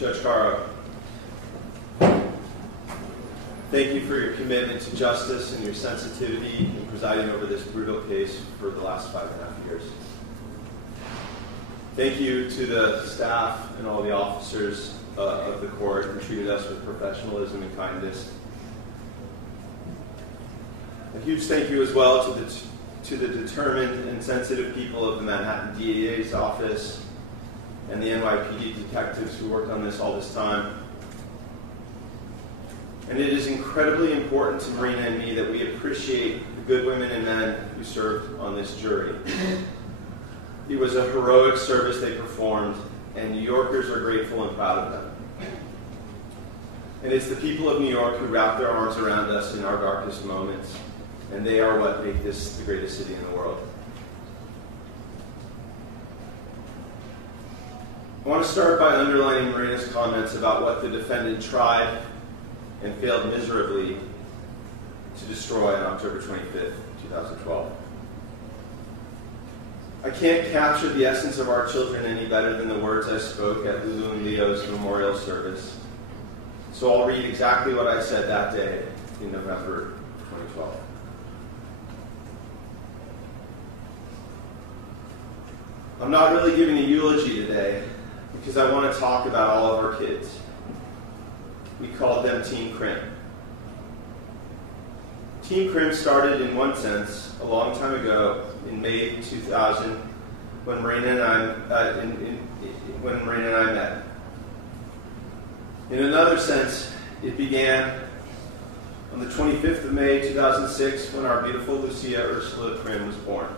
Judge Caro, thank you for your commitment to justice and your sensitivity in presiding over this brutal case for the last 5.5 years. Thank you to the staff and all the officers of the court who treated us with professionalism and kindness. A huge thank you as well to the determined and sensitive people of the Manhattan DA's office and the NYPD detectives who worked on this all this time. And it is incredibly important to Marina and me that we appreciate the good women and men who served on this jury. It was a heroic service they performed, and New Yorkers are grateful and proud of them. And it's the people of New York who wrap their arms around us in our darkest moments, and they are what make this the greatest city in the world. I want to start by underlining Marina's comments about what the defendant tried and failed miserably to destroy on October 25th, 2012. I can't capture the essence of our children any better than the words I spoke at Lulu and Leo's memorial service. So I'll read exactly what I said that day in November 2012. I'm not really giving a eulogy today because I want to talk about all of our kids. We called them Team Krim. Team Krim started in one sense a long time ago in May 2000 when Marina and I met. In another sense, it began on the 25th of May 2006 when our beautiful Lucia Ursula Krim was born.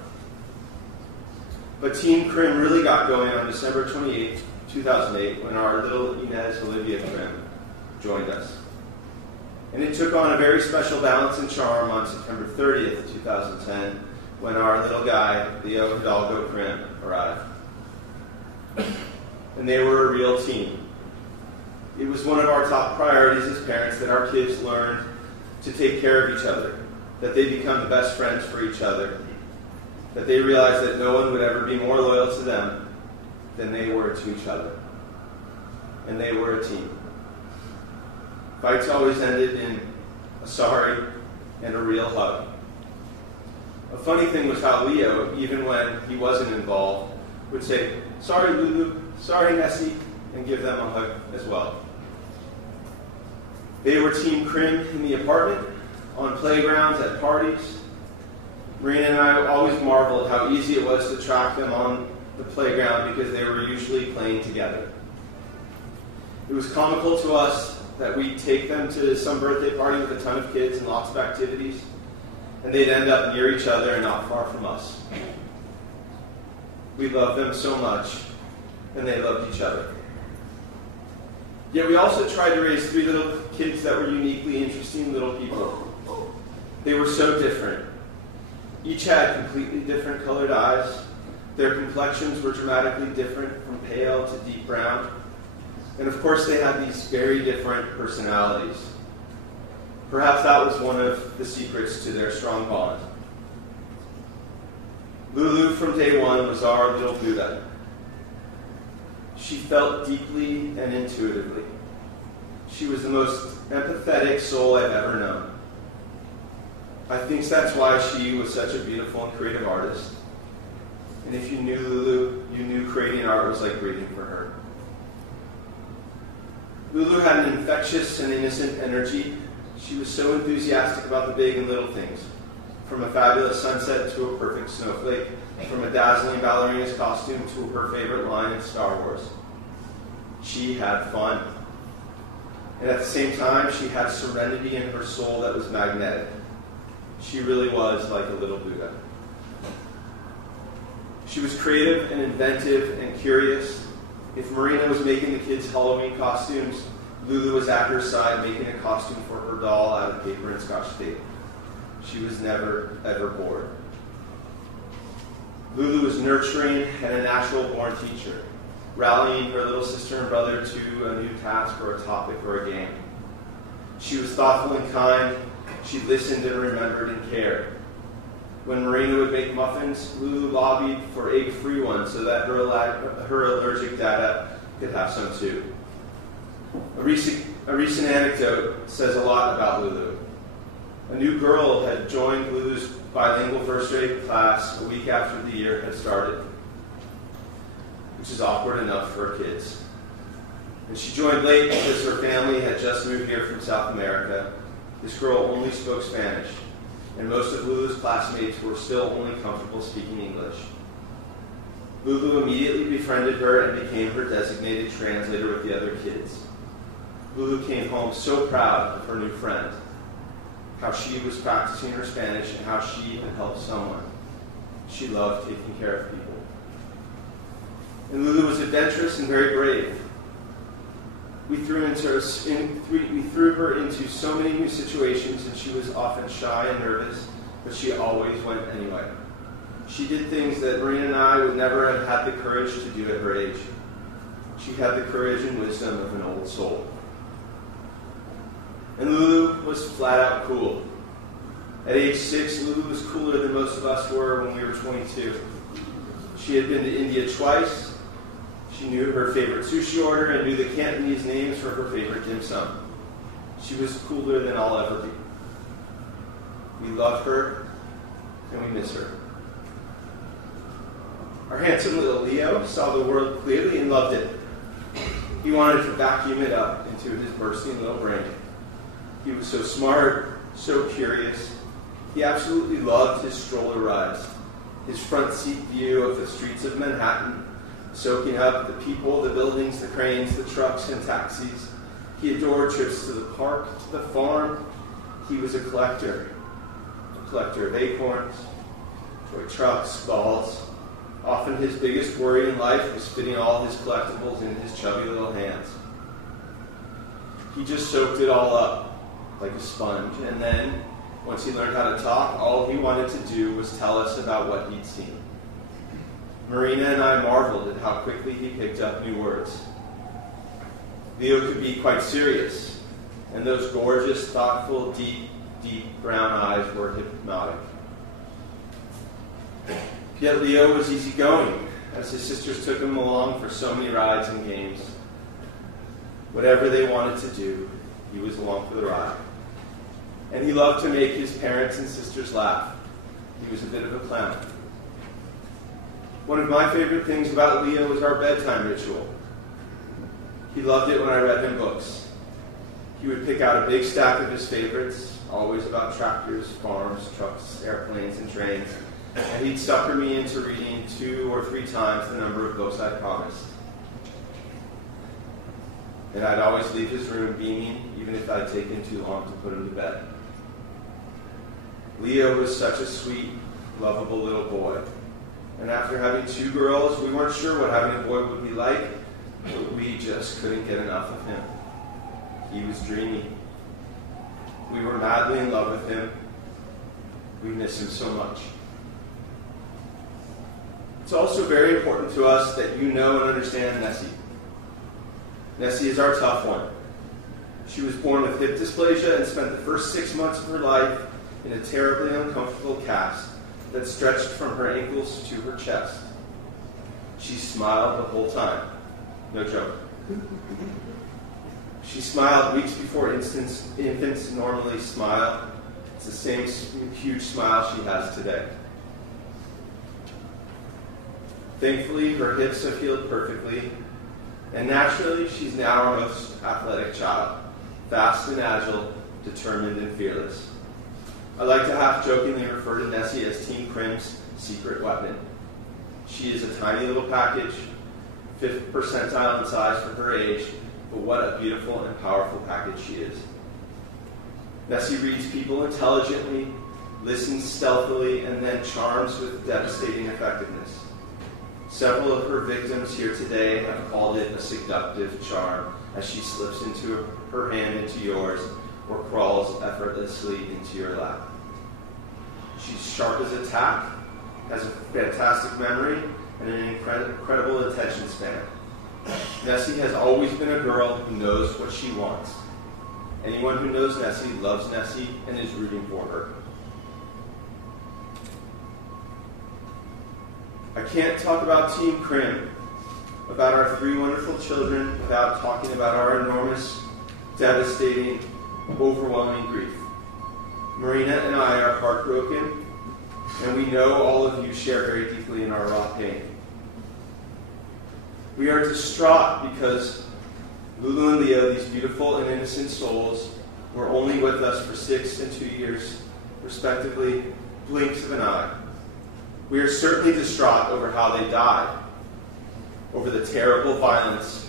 But Team Krim really got going on December 28th, 2008 when our little Inez Olivia Krim joined us. And it took on a very special balance and charm on September 30th, 2010, when our little guy, Leo Hidalgo Krim, arrived. And they were a real team. It was one of our top priorities as parents that our kids learned to take care of each other, that they become the best friends for each other, that they realized that no one would ever be more loyal to them than they were to each other. And they were a team. Fights always ended in a sorry and a real hug. A funny thing was how Leo, even when he wasn't involved, would say, "Sorry, Lulu, sorry, Nessie," and give them a hug as well. They were Team Krim in the apartment, on playgrounds, at parties. Marina and I always marveled how easy it was to track them on the playground because they were usually playing together. It was comical to us that we'd take them to some birthday party with a ton of kids and lots of activities, and they'd end up near each other and not far from us. We loved them so much, and they loved each other. Yet we also tried to raise 3 little kids that were uniquely interesting little people. They were so different. Each had completely different colored eyes. Their complexions were dramatically different from pale to deep brown. And of course they had these very different personalities. Perhaps that was one of the secrets to their strong bond. Lulu from day one was our little Buddha. She felt deeply and intuitively. She was the most empathetic soul I've ever known. I think that's why she was such a beautiful and creative artist. And if you knew Lulu, you knew creating art was like breathing for her. Lulu had an infectious and innocent energy. She was so enthusiastic about the big and little things, from a fabulous sunset to a perfect snowflake, from a dazzling ballerina's costume to her favorite line in Star Wars. She had fun. And at the same time, she had serenity in her soul that was magnetic. She really was like a little Buddha. She was creative and inventive and curious. If Marina was making the kids' Halloween costumes, Lulu was at her side making a costume for her doll out of paper and Scotch tape. She was never, ever bored. Lulu was nurturing and a natural-born teacher, rallying her little sister and brother to a new task or a topic or a game. She was thoughtful and kind. She listened and remembered and cared. When Marina would make muffins, Lulu lobbied for egg-free ones so that her allergic dada could have some too. A recent anecdote says a lot about Lulu. A new girl had joined Lulu's bilingual first-grade class a week after the year had started, which is awkward enough for kids. And she joined late because her family had just moved here from South America. This girl only spoke Spanish, and most of Lulu's classmates were still only comfortable speaking English. Lulu immediately befriended her and became her designated translator with the other kids. Lulu came home so proud of her new friend, how she was practicing her Spanish and how she had helped someone. She loved taking care of people. And Lulu was adventurous and very brave. We threw her into so many new situations, and she was often shy and nervous, but she always went anyway. She did things that Marina and I would never have had the courage to do at her age. She had the courage and wisdom of an old soul. And Lulu was flat out cool. At age 6, Lulu was cooler than most of us were when we were 22. She had been to India twice. She knew her favorite sushi order and knew the Cantonese names for her favorite dim sum. She was cooler than I'll ever be. We love her, and we miss her. Our handsome little Leo saw the world clearly and loved it. He wanted to vacuum it up into his bursting little brain. He was so smart, so curious. He absolutely loved his stroller rides, his front seat view of the streets of Manhattan, soaking up the people, the buildings, the cranes, the trucks, and taxis. He adored trips to the park, to the farm. He was a collector of acorns, toy trucks, balls. Often his biggest worry in life was fitting all his collectibles in his chubby little hands. He just soaked it all up like a sponge, and then, once he learned how to talk, all he wanted to do was tell us about what he'd seen. Marina and I marveled at how quickly he picked up new words. Leo could be quite serious, and those gorgeous, thoughtful, deep brown eyes were hypnotic. Yet Leo was easygoing, as his sisters took him along for so many rides and games. Whatever they wanted to do, he was along for the ride. And he loved to make his parents and sisters laugh. He was a bit of a clown. One of my favorite things about Leo was our bedtime ritual. He loved it when I read him books. He would pick out a big stack of his favorites, always about tractors, farms, trucks, airplanes, and trains, and he'd sucker me into reading 2 or 3 times the number of books I promised. And I'd always leave his room beaming, even if I'd taken too long to put him to bed. Leo was such a sweet, lovable little boy. And after having 2 girls, we weren't sure what having a boy would be like, but we just couldn't get enough of him. He was dreamy. We were madly in love with him. We miss him so much. It's also very important to us that you know and understand Nessie. Nessie is our tough one. She was born with hip dysplasia and spent the first 6 months of her life in a terribly uncomfortable cast that stretched from her ankles to her chest. She smiled the whole time. No joke. She smiled weeks before infants normally smile. It's the same huge smile she has today. Thankfully, her hips have healed perfectly, and naturally, she's now our most athletic child, fast and agile, determined and fearless. I like to half-jokingly refer to Nessie as Team Krim's secret weapon. She is a tiny little package, 5th percentile in size for her age, but what a beautiful and powerful package she is. Nessie reads people intelligently, listens stealthily, and then charms with devastating effectiveness. Several of her victims here today have called it a seductive charm as she slips into her hand into yours or crawls effortlessly into your lap. She's sharp as a tack, has a fantastic memory, and an incredible attention span. Nessie has always been a girl who knows what she wants. Anyone who knows Nessie loves Nessie and is rooting for her. I can't talk about Team Krim, about our 3 wonderful children, without talking about our enormous devastating, overwhelming grief. Marina and I are heartbroken, and we know all of you share very deeply in our raw pain. We are distraught because Lulu and Leo, these beautiful and innocent souls, were only with us for 6 and 2 years, respectively, blinks of an eye. We are certainly distraught over how they died, over the terrible violence,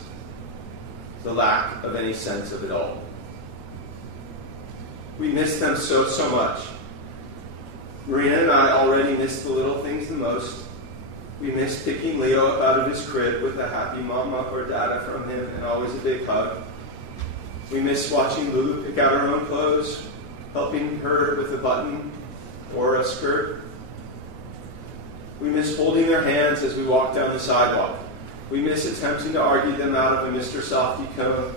the lack of any sense of it all. We miss them so, so much. Marina and I already miss the little things the most. We miss picking Leo up out of his crib with a happy mama or dada from him and always a big hug. We miss watching Lulu pick out her own clothes, helping her with a button or a skirt. We miss holding their hands as we walk down the sidewalk. We miss attempting to argue them out of a Mr. Softy cone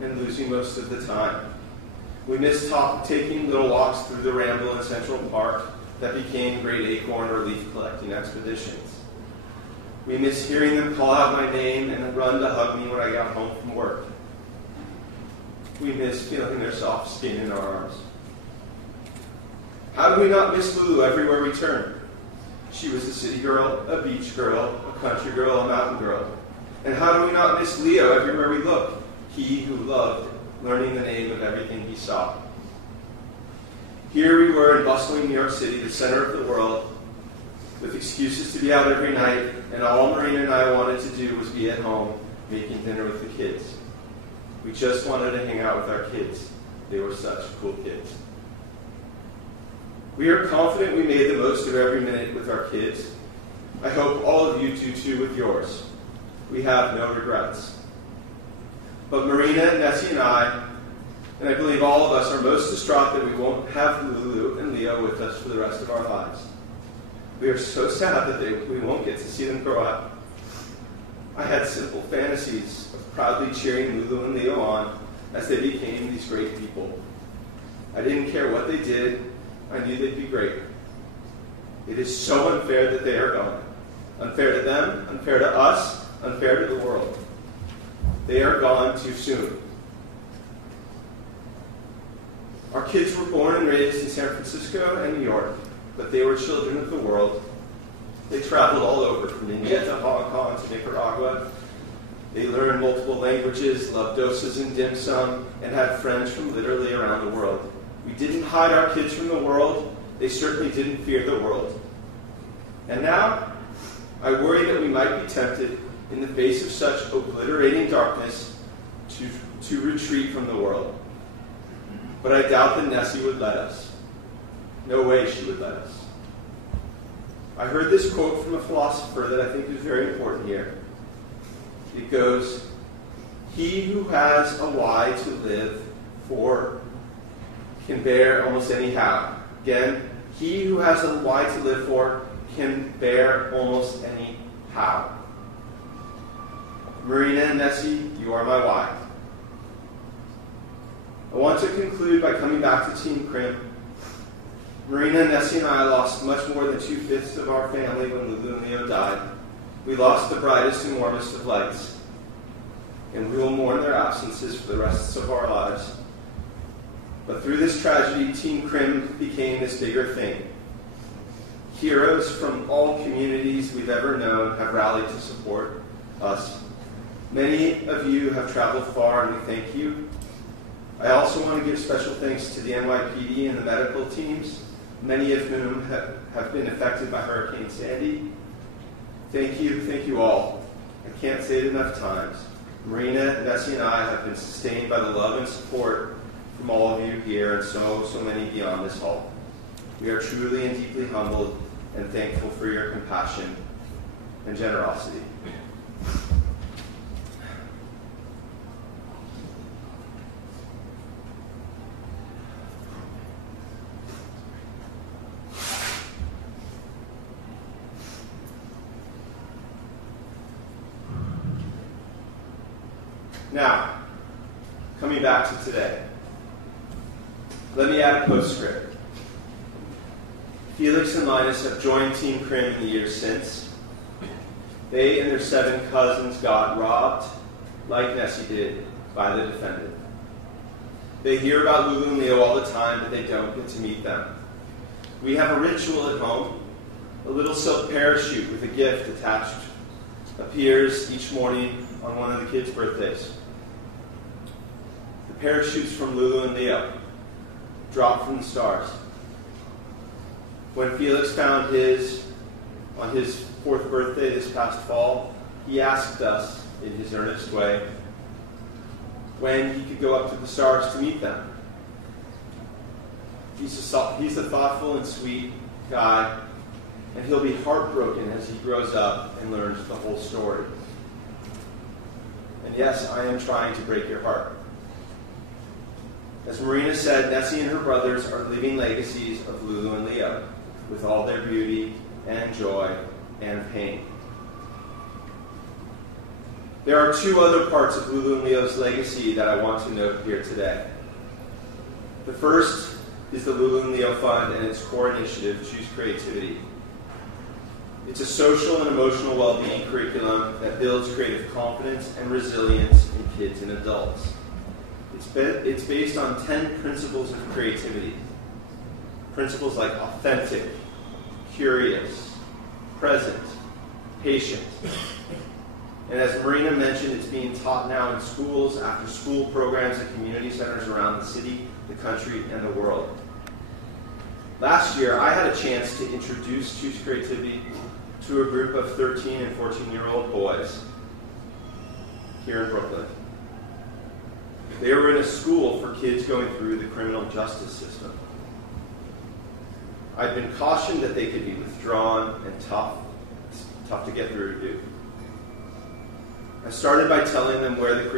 and losing most of the time. We miss taking little walks through the ramble in Central Park that became great acorn or leaf collecting expeditions. We miss hearing them call out my name and run to hug me when I got home from work. We miss feeling their soft skin in our arms. How do we not miss Lulu everywhere we turn? She was a city girl, a beach girl, a country girl, a mountain girl. And how do we not miss Leo everywhere we look? He who loved learning the name of everything he saw. Here we were in bustling New York City, the center of the world, with excuses to be out every night, and all Marina and I wanted to do was be at home making dinner with the kids. We just wanted to hang out with our kids. They were such cool kids. We are confident we made the most of every minute with our kids. I hope all of you do too with yours. We have no regrets. But Marina, Nessie, and I believe all of us, are most distraught that we won't have Lulu and Leo with us for the rest of our lives. We are so sad that we won't get to see them grow up. I had simple fantasies of proudly cheering Lulu and Leo on as they became these great people. I didn't care what they did. I knew they'd be great. It is so unfair that they are gone. Unfair to them, unfair to us, unfair to the world. They are gone too soon. Our kids were born and raised in San Francisco and New York, but they were children of the world. They traveled all over, from India to Hong Kong to Nicaragua. They learned multiple languages, loved dosas and dim sum, and had friends from literally around the world. We didn't hide our kids from the world. They certainly didn't fear the world. And now, I worry that we might be tempted, in the face of such obliterating darkness, to retreat from the world. But I doubt that Nessie would let us. No way she would let us. I heard this quote from a philosopher that I think is very important here. It goes, "He who has a why to live for can bear almost any how." Again, he who has a why to live for can bear almost any how. Marina and Nessie, you are my why. I want to conclude by coming back to Team Krim. Marina, Nessie, and I lost much more than 2/5 of our family when Lulu and Leo died. We lost the brightest and warmest of lights, and we will mourn their absences for the rest of our lives. But through this tragedy, Team Krim became this bigger thing. Heroes from all communities we've ever known have rallied to support us. Many of you have traveled far, and we thank you. I also want to give special thanks to the NYPD and the medical teams, many of whom have been affected by Hurricane Sandy. Thank you all. I can't say it enough times. Marina, Nessie, and I have been sustained by the love and support from all of you here and so many beyond this hall. We are truly and deeply humbled and thankful for your compassion and generosity. Now, coming back to today, let me add a postscript. Felix and Linus have joined Team Krim in the years since. They and their 7 cousins got robbed, like Nessie did, by the defendant. They hear about Lulu and Leo all the time, but they don't get to meet them. We have a ritual at home. A little silk parachute with a gift attached appears each morning on one of the kids' birthdays. The parachutes from Lulu and Leo drop from the stars. When Felix found his on his 4th birthday this past fall, he asked us, in his earnest way, when he could go up to the stars to meet them. He's a thoughtful and sweet guy, and he'll be heartbroken as he grows up and learns the whole story. And yes, I am trying to break your heart. As Marina said, Nessie and her brothers are living legacies of Lulu and Leo, with all their beauty and joy and pain. There are 2 other parts of Lulu and Leo's legacy that I want to note here today. The first is the Lulu and Leo Fund and its core initiative, Choose Creativity. It's a social and emotional well-being curriculum that builds creative confidence and resilience in kids and adults. It's based on 10 principles of creativity. Principles like authentic, curious, present, patient. And as Marina mentioned, it's being taught now in schools, after school programs, and community centers around the city, the country, and the world. Last year, I had a chance to introduce Choose Creativity to a group of 13 and 14-year-old boys here in Brooklyn. They were in a school for kids going through the criminal justice system. I'd been cautioned that they could be withdrawn and tough to get through to do. I started by telling them where the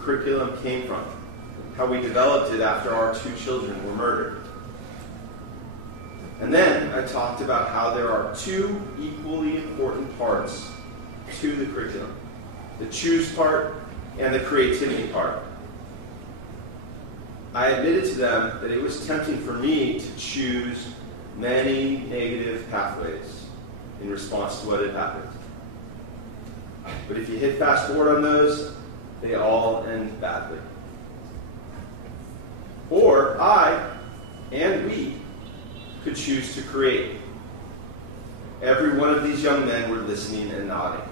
curriculum came from, how we developed it after our 2 children were murdered. And then I talked about how there are 2 equally important parts to the curriculum: the choose part and the creativity part. I admitted to them that it was tempting for me to choose many negative pathways in response to what had happened. But if you hit fast forward on those, they all end badly. Or I and we could choose to create. Every one of these young men were listening and nodding.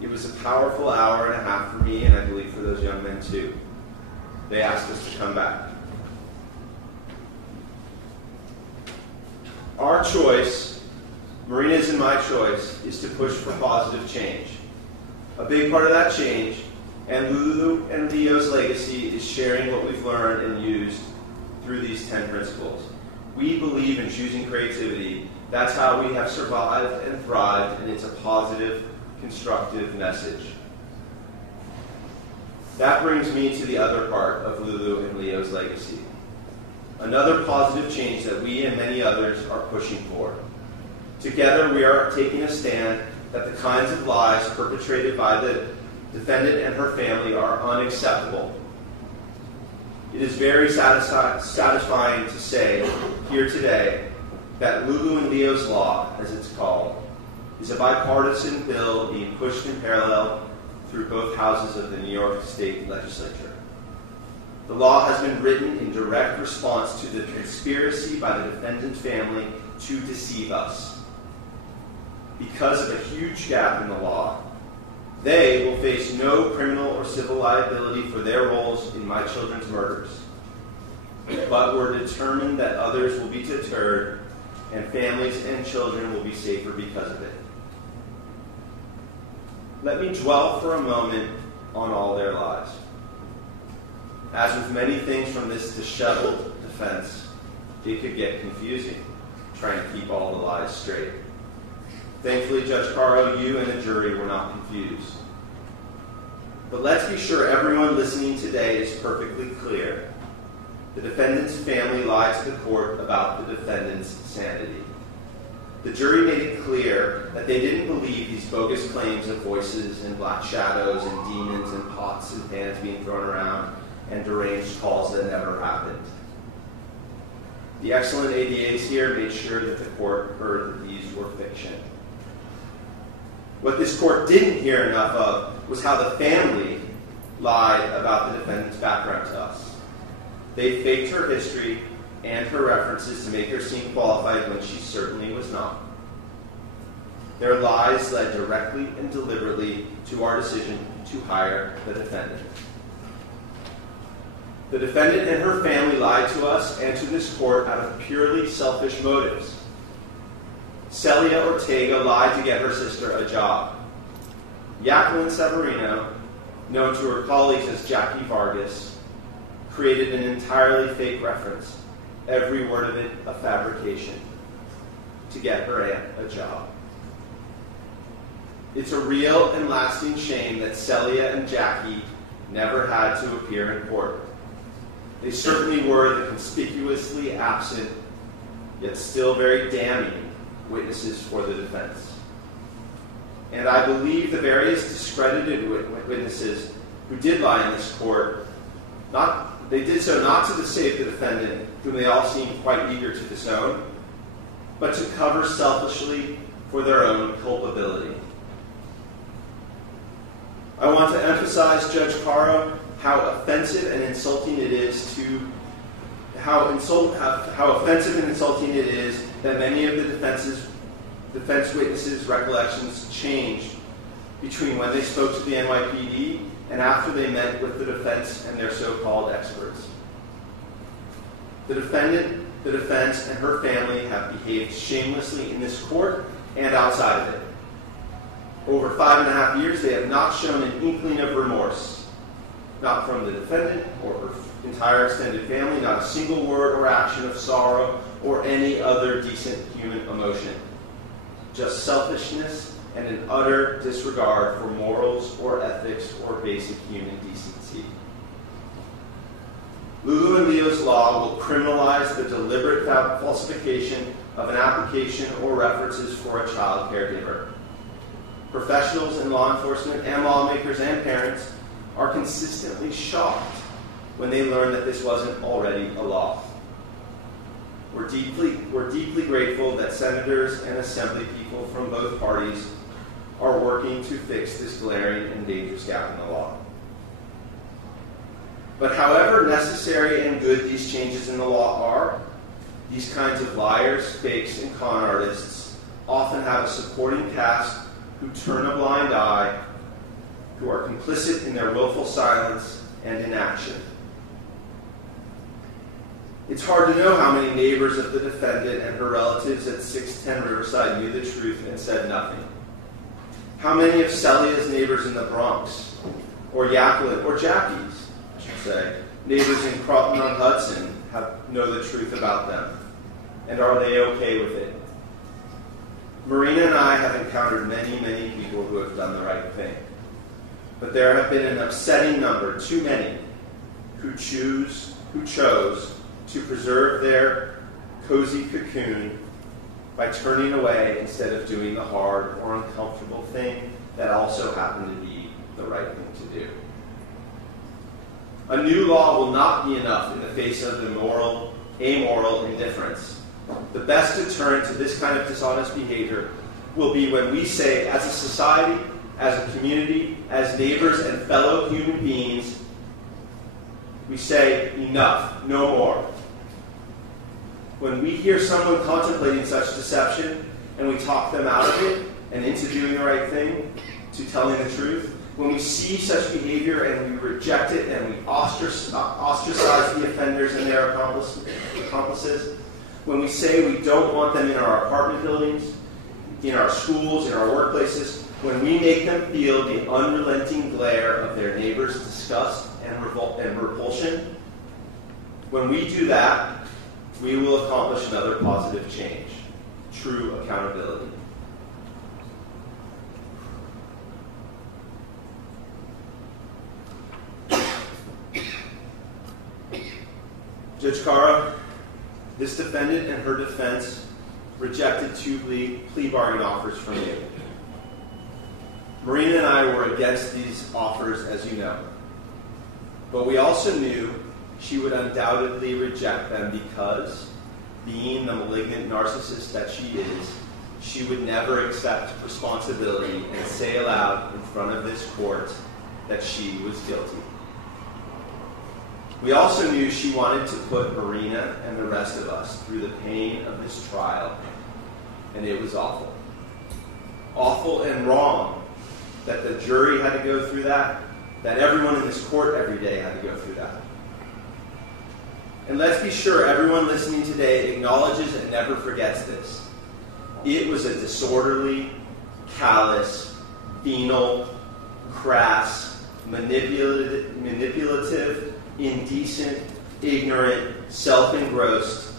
It was a powerful hour and a half for me, and I believe for those young men too. They asked us to come back. Our choice, Marina's and my choice, is to push for positive change. A big part of that change, and Lulu and Leo's legacy, is sharing what we've learned and used through these 10 principles. We believe in choosing creativity. That's how we have survived and thrived, and it's a positive, constructive message. That brings me to the other part of Lulu and Leo's legacy. Another positive change that we and many others are pushing for. Together, we are taking a stand that the kinds of lies perpetrated by the defendant and her family are unacceptable. It is very satisfying to say here today that Lulu and Leo's Law, as it's called, is a bipartisan bill being pushed in parallel through both houses of the New York State Legislature. The law has been written in direct response to the conspiracy by the defendant's family to deceive us. Because of a huge gap in the law, they will face no criminal or civil liability for their roles in my children's murders. But we're determined that others will be deterred and families and children will be safer because of it. Let me dwell for a moment on all their lies. As with many things from this disheveled defense, it could get confusing, trying to keep all the lies straight. Thankfully, Judge Caro, you and the jury were not confused. But let's be sure everyone listening today is perfectly clear. The defendant's family lied to the court about the defendant's sanity. The jury made it clear that they didn't believe these bogus claims of voices and black shadows and demons and pots and pans being thrown around and deranged calls that never happened. The excellent ADAs here made sure that the court heard that these were fiction. What this court didn't hear enough of was how the family lied about the defendant's background to us. They faked her history and her references to make her seem qualified when she certainly was not. Their lies led directly and deliberately to our decision to hire the defendant. The defendant and her family lied to us and to this court out of purely selfish motives. Celia Ortega lied to get her sister a job. Yoselyn Severino, known to her colleagues as Jackie Vargas, created an entirely fake reference, every word of it a fabrication, to get her aunt a job. It's a real and lasting shame that Celia and Jackie never had to appear in court. They certainly were the conspicuously absent, yet still very damning, witnesses for the defense. And I believe the various discredited witnesses who did lie in this court, they did so not to save the defendant, whom they all seemed quite eager to disown, but to cover selfishly for their own culpability. I want to emphasize, Judge Caro, how offensive and insulting it is that many of the defense witnesses' recollections changed between when they spoke to the NYPD and after they met with the defense and their so-called experts. The defendant, the defense, and her family have behaved shamelessly in this court and outside of it. Over 5.5 years, they have not shown an inkling of remorse, not from the defendant or her entire extended family, not a single word or action of sorrow or any other decent human emotion. Just selfishness and an utter disregard for morals or ethics or basic human decency. Lulu and Leo's law will criminalize the deliberate falsification of an application or references for a child caregiver. Professionals in law enforcement and lawmakers and parents are consistently shocked when they learn that this wasn't already a law. We're deeply grateful that senators and assembly people from both parties are working to fix this glaring and dangerous gap in the law. But however necessary and good these changes in the law are, these kinds of liars, fakes, and con artists often have a supporting cast who turn a blind eye, who are complicit in their willful silence and inaction. It's hard to know how many neighbors of the defendant and her relatives at 610 Riverside knew the truth and said nothing. How many of Celia's neighbors in the Bronx, or Yoselyn, or Jackie's, I should say, neighbors in Croton-on-Hudson know the truth about them? And are they okay with it? Marina and I have encountered many, many people who have done the right thing. But there have been an upsetting number, too many, who chose to preserve their cozy cocoon by turning away instead of doing the hard or uncomfortable thing that also happened to be the right thing to do. A new law will not be enough in the face of amoral indifference. The best deterrent to this kind of dishonest behavior will be when we say, as a society, as a community, as neighbors and fellow human beings, we say, enough, no more. When we hear someone contemplating such deception and we talk them out of it and into doing the right thing, to telling the truth, when we see such behavior and we reject it and we ostracize the offenders and their accomplices, when we say we don't want them in our apartment buildings, in our schools, in our workplaces, when we make them feel the unrelenting glare of their neighbors' disgust and repulsion, when we do that, we will accomplish another positive change, true accountability. Judge Caro, this defendant and her defense rejected 2 plea bargain offers from you. Marina and I were against these offers, as you know. But we also knew she would undoubtedly reject them because, being the malignant narcissist that she is, she would never accept responsibility and say aloud in front of this court that she was guilty. We also knew she wanted to put Marina and the rest of us through the pain of this trial, and it was awful. Awful and wrong that the jury had to go through that everyone in this court every day had to go through that. And let's be sure everyone listening today acknowledges and never forgets this. It was a disorderly, callous, venal, crass, manipulative, indecent, ignorant, self-engrossed,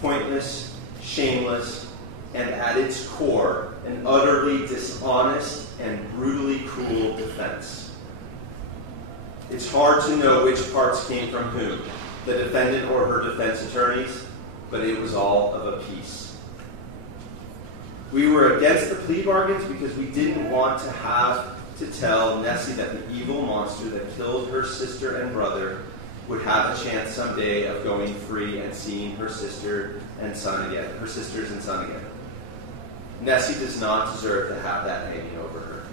pointless, shameless, and at its core, an utterly dishonest and brutally cruel defense. It's hard to know which parts came from whom, the defendant or her defense attorneys, but it was all of a piece. We were against the plea bargains because we didn't want to have to tell Nessie that the evil monster that killed her sister and brother would have a chance someday of going free and seeing her sister and son again, her sisters and son again. Nessie does not deserve to have that hanging over her.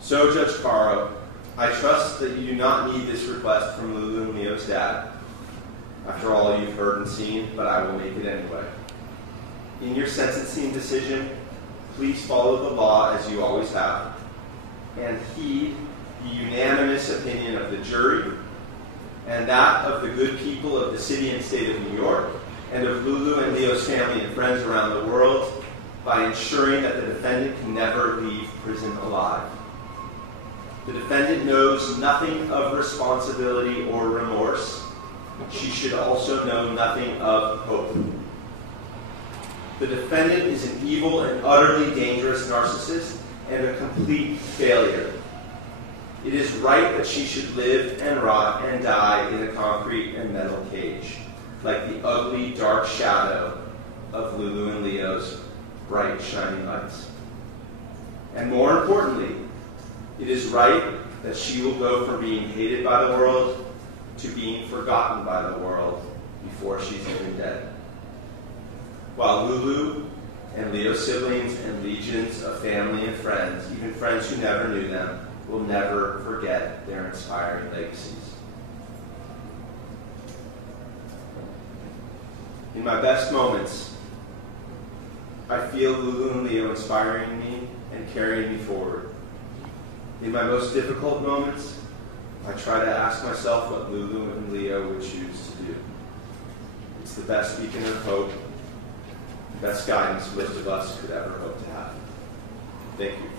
So, Judge Caro, I trust that you do not need this request from Lulu and Leo's dad, after all you've heard and seen, but I will make it anyway. In your sentencing decision, please follow the law as you always have, and heed the unanimous opinion of the jury and that of the good people of the city and state of New York and of Lulu and Leo's family and friends around the world by ensuring that the defendant can never leave prison alive. The defendant knows nothing of responsibility or remorse. She should also know nothing of hope. The defendant is an evil and utterly dangerous narcissist and a complete failure. It is right that she should live and rot and die in a concrete and metal cage, like the ugly, dark shadow of Lulu and Leo's bright, shining lights. And more importantly, it is right that she will go from being hated by the world to being forgotten by the world before she's even dead. While Lulu and Leo's siblings and legions of family and friends, even friends who never knew them, will never forget their inspiring legacies. In my best moments, I feel Lulu and Leo inspiring me and carrying me forward. In my most difficult moments, I try to ask myself what Lulu and Leo would choose to do. It's the best beacon of hope, the best guidance most of us could ever hope to have. Thank you.